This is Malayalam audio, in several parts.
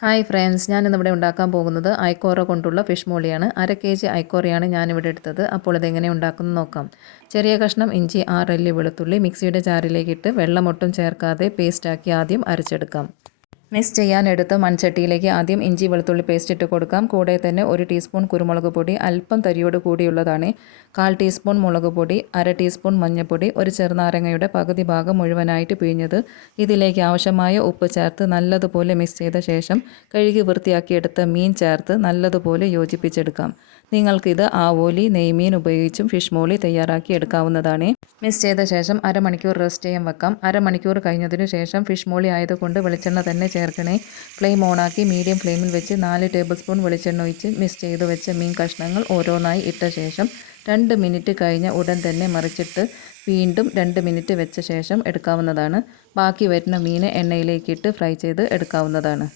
ഹായ് ഫ്രണ്ട്സ് ഞാനിന്നിവിടെ ഉണ്ടാക്കാൻ പോകുന്നത് ഐക്കോറ കൊണ്ടുള്ള ഫിഷ് മോളിയാണ്. അര കെ ജി ഐക്കോറയാണ് ഞാനിവിടെ എടുത്തത്. അപ്പോൾ ഇതെങ്ങനെ ഉണ്ടാക്കുന്നത് നോക്കാം. ചെറിയ കഷ്ണം ഇഞ്ചി ആറല്ലി വെളുത്തുള്ളി മിക്സിയുടെ ജാറിലേക്കിട്ട് വെള്ളമൊട്ടും ചേർക്കാതെ പേസ്റ്റാക്കി ആദ്യം അരച്ചെടുക്കാം. മിക്സ് ചെയ്യാനെടുത്ത് മൺചട്ടിയിലേക്ക് ആദ്യം ഇഞ്ചി വെളുത്തുള്ളി പേസ്റ്റ് ഇട്ട് കൊടുക്കാം. കൂടെ തന്നെ ഒരു ടീസ്പൂൺ കുരുമുളക് പൊടി അല്പം തരിയോട് കൂടിയുള്ളതാണ് കാൽ ടീസ്പൂൺ മുളക് പൊടി അര ടീസ്പൂൺ മഞ്ഞൾപ്പൊടി ഒരു ചെറുനാരങ്ങയുടെ പകുതി ഭാഗം മുഴുവനായിട്ട് പിഴിഞ്ഞത് ഇതിലേക്ക് ആവശ്യമായ ഉപ്പ് ചേർത്ത് നല്ലതുപോലെ മിക്സ് ചെയ്ത ശേഷം കഴുകി വൃത്തിയാക്കിയെടുത്ത മീൻ ചേർത്ത് നല്ലതുപോലെ യോജിപ്പിച്ചെടുക്കാം. നിങ്ങൾക്കിത് ആവോലി നെയ്മീൻ ഉപയോഗിച്ചും ഫിഷ് മോളി തയ്യാറാക്കി എടുക്കാവുന്നതാണ്. മിക്സ് ചെയ്ത ശേഷം അരമണിക്കൂർ റെസ്റ്റ് ചെയ്യാൻ വെക്കാം. അരമണിക്കൂർ കഴിഞ്ഞതിനു ശേഷം ഫിഷ് മോളി ആയതുകൊണ്ട് വെളിച്ചെണ്ണ തന്നെ ചേർക്കണേ. ഫ്ലെയിം ഓണാക്കി മീഡിയം ഫ്ലെയിമിൽ വെച്ച് നാല് ടേബിൾ സ്പൂൺ വെളിച്ചെണ്ണ ഒഴിച്ച് മിക്സ് ചെയ്ത് വെച്ച മീൻ കഷ്ണങ്ങൾ ഓരോന്നായി ഇട്ട ശേഷം രണ്ട് മിനിറ്റ് കഴിഞ്ഞ ഉടൻ തന്നെ മറിച്ചിട്ട് വീണ്ടും രണ്ട് മിനിറ്റ് വെച്ച ശേഷം എടുക്കാവുന്നതാണ്. ബാക്കി വരുന്ന മീൻ എണ്ണയിലേക്കിട്ട് ഫ്രൈ ചെയ്ത് എടുക്കാവുന്നതാണ്.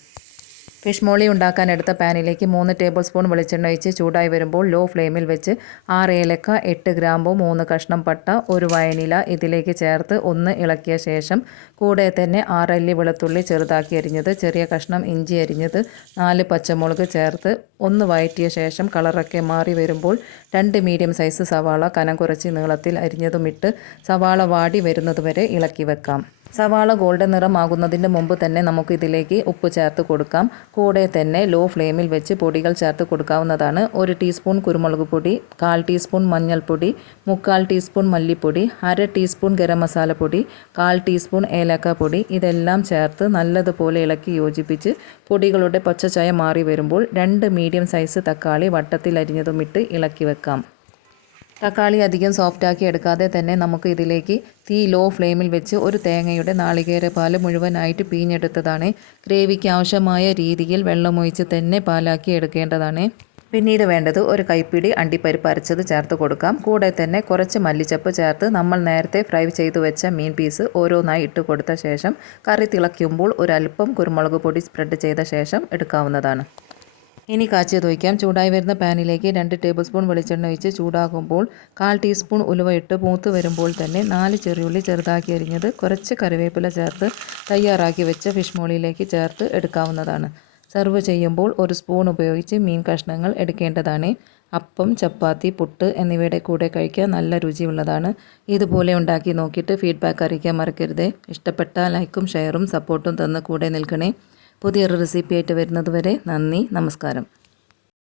ഫിഷ് മോളി ഉണ്ടാക്കാൻ എടുത്ത പാനിലേക്ക് മൂന്ന് ടേബിൾ സ്പൂൺ വെളിച്ചെണ്ണ ഒഴിച്ച് ചൂടായി വരുമ്പോൾ ലോ ഫ്ലെയിമിൽ വെച്ച് ആറ് ഏലക്ക എട്ട് ഗ്രാമ്പു മൂന്ന് കഷ്ണം പട്ട ഒരു വയനില ഇതിലേക്ക് ചേർത്ത് ഒന്ന് ഇളക്കിയ ശേഷം കൂടെ തന്നെ ആറല്ലി വെളുത്തുള്ളി ചെറുതാക്കി അരിഞ്ഞത് ചെറിയ കഷ്ണം ഇഞ്ചി അരിഞ്ഞത് നാല് പച്ചമുളക് ചേർത്ത് ഒന്ന് വയറ്റിയ ശേഷം കളറൊക്കെ മാറി വരുമ്പോൾ രണ്ട് മീഡിയം സൈസ് സവാള കനം കുറച്ച് നീളത്തിൽ അരിഞ്ഞതുമിട്ട് സവാള വാടി വരുന്നതുവരെ ഇളക്കി വെക്കാം. സവാള ഗോൾഡൻ നിറമാകുന്നതിന്റെ മുമ്പ് തന്നെ നമുക്ക് ഇതിലേക്ക് ഉപ്പ് ചേർത്ത് കൊടുക്കാം. കൂടെ തന്നെ ലോ ഫ്ലെയിമിൽ വെച്ച് പൊടികൾ ചേർത്ത് കൊടുക്കാവുന്നതാണ്. ഒരു ടീസ്പൂൺ കുരുമുളക് പൊടി കാൽ ടീസ്പൂൺ മഞ്ഞൾപ്പൊടി മുക്കാൽ ടീസ്പൂൺ മല്ലിപ്പൊടി അര ടീസ്പൂൺ ഗരം മസാലപ്പൊടി കാൽ ടീസ്പൂൺ ഏലക്ക പൊടി. ഇതെല്ലാം ചേർത്ത് നല്ലതുപോലെ ഇളക്കി യോജിപ്പിച്ച് പൊടികളുടെ പച്ചച്ചായ മാറി വരുമ്പോൾ രണ്ട് മീഡിയം സൈസ് തക്കാളി വട്ടത്തിൽ ഇളക്കി വെക്കാം. തക്കാളി അധികം സോഫ്റ്റാക്കി എടുക്കാതെ തന്നെ നമുക്ക് ഇതിലേക്ക് തീ ലോ ഫ്ലെയിമിൽ വെച്ച് ഒരു തേങ്ങയുടെ നാളികേര പാൽ മുഴുവനായിട്ട് പീഞ്ഞെടുത്തതാണ്. ഗ്രേവിക്ക് ആവശ്യമായ രീതിയിൽ വെള്ളമൊഴിച്ച് തന്നെ പാലാക്കി എടുക്കേണ്ടതാണ്. പിന്നീട് വേണ്ടത് ഒരു കൈപ്പിടി അണ്ടിപ്പരിപ്പ് അരച്ചത് ചേർത്ത് കൊടുക്കാം. കൂടെ തന്നെ കുറച്ച് മല്ലിച്ചപ്പ് ചേർത്ത് നമ്മൾ നേരത്തെ ഫ്രൈ ചെയ്തു വെച്ച മീൻ പീസ് ഓരോന്നായി ഇട്ട് കൊടുത്ത ശേഷം കറി തിളയ്ക്കുമ്പോൾ ഒരല്പം കുരുമുളക് പൊടി സ്പ്രെഡ് ചെയ്ത ശേഷം എടുക്കാവുന്നതാണ്. ഇനി കാച്ചിയത് ഒഴിക്കാം ചൂടായി വരുന്ന പാനിലേക്ക് രണ്ട് ടേബിൾ സ്പൂൺ വെളിച്ചെണ്ണ ഒഴിച്ച് ചൂടാകുമ്പോൾ കാൽ ടീസ്പൂൺ ഉലുവ ഇട്ട് മൂത്ത് വരുമ്പോൾ തന്നെ നാല് ചെറിയുള്ളി ചെറുതാക്കി അരിഞ്ഞത് കുറച്ച് കറിവേപ്പില ചേർത്ത് തയ്യാറാക്കി വെച്ച ഫിഷ് മോളിയിലേക്ക് ചേർത്ത് എടുക്കാവുന്നതാണ്. സെർവ് ചെയ്യുമ്പോൾ ഒരു സ്പൂൺ ഉപയോഗിച്ച് മീൻ കഷ്ണങ്ങൾ എടുക്കേണ്ടതാണ്. അപ്പം ചപ്പാത്തി പുട്ട് എന്നിവയുടെ കൂടെ കഴിക്കാൻ നല്ല രുചിയുള്ളതാണ്. ഇതുപോലെ ഉണ്ടാക്കി നോക്കിയിട്ട് ഫീഡ്ബാക്ക് അറിയിക്കാൻ മറക്കരുത്. ഇഷ്ടപ്പെട്ട ലൈക്കും ഷെയറും സപ്പോർട്ടും തന്ന് കൂടെ നിൽക്കണേ. പുതിയൊരു റെസിപ്പി ആയിട്ട് വരുന്നത് വരെ നന്ദി നമസ്കാരം.